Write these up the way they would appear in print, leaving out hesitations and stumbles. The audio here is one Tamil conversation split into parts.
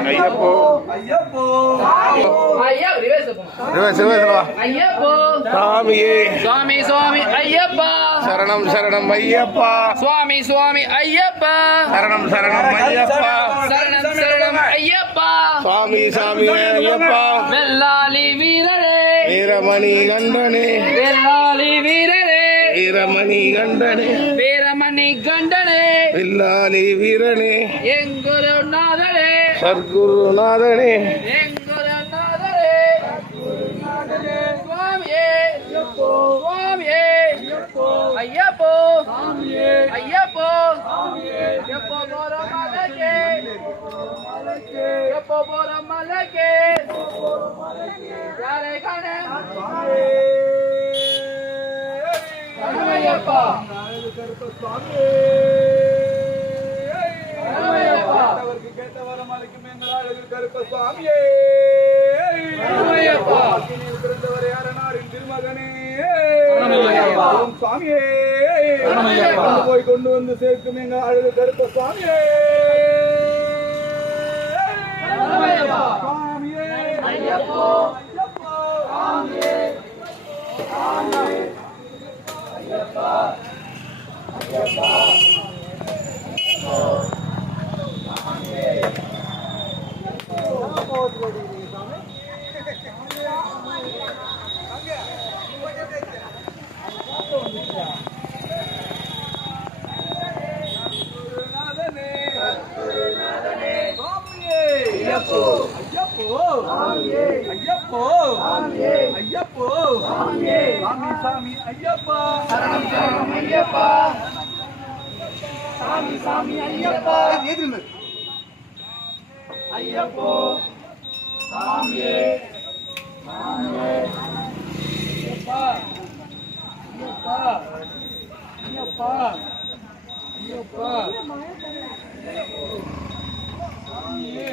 ஐயப்போ ஐயப்போ ஐயப்போ சாமியே சுவாமி சுவாமி ஐயப்பா சரணம் சரணம் ஐயப்பா சுவாமி சுவாமி ஐயப்பா சரணம் சரணம் ஐயப்பா சரணம் சரணம் ஐயப்பா சுவாமி சாமி ஐயப்பா வெள்ளாளி வீரரே வீரமணி கண்டனே வெள்ளாளி வீரரே வீரமணி கண்டனே வீரமணி கண்டனே வில்லாளி வீரனே எங்குருநாதனே சர்க்குருநாதனே எங்குருநாதனே சுவாமியே சுவாமியே ஐயப்போ ஐயப்போ எப்போ போற மலைக்கே எப்போ போற மலைக்கே யாரை காண ஐயப்பா கேட்டவர மலைக்கு மேங்கள் அழகு கருப்ப சுவாமியே பிறந்தவர் யாரனாரின் திருமகனே சுவாமியே போய் கொண்டு வந்து சேர்க்கும் எங்கள் அழகு கருப்ப சுவாமியே சுவாமியே ஐயப்போ சுவாமியே ஐயப்பா ஐயப்பா ஐயப்போ ஐயப்போ சாமி சாமி ஐயப்பா சரணம் சரணம் ஐயப்பா சாமி சாமி ஐயப்பா ஐயப்போ சாமியே சாமியே ஐயப்பா ஐயப்பா ஐயப்பா ஐயப்பா சாமியே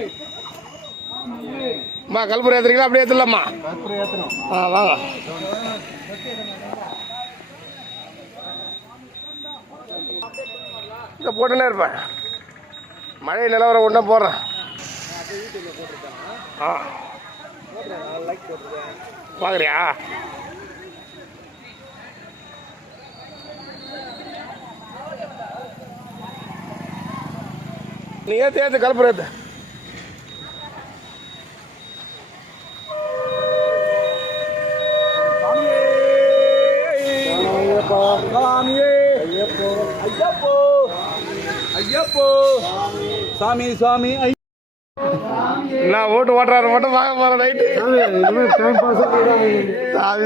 அம்மா கல்பூரம் ஏத்துறீங்களா அப்படியே ஏத்தலாமா வாங்க இங்க போட்டுனே இருப்பேன் மழை நிலவரம் ஒன்றா போடுறேன் பார்க்குறியா நீ ஏற்று கல்பூரம் ஏற்று சாமியே ஐயப்போ ஐயப்போ ஐயப்போ சாமி சாமி நான் ஓட்டு ஓட்டுறாரு மட்டும் வாங்க போறேன் ரைட்டு சாமி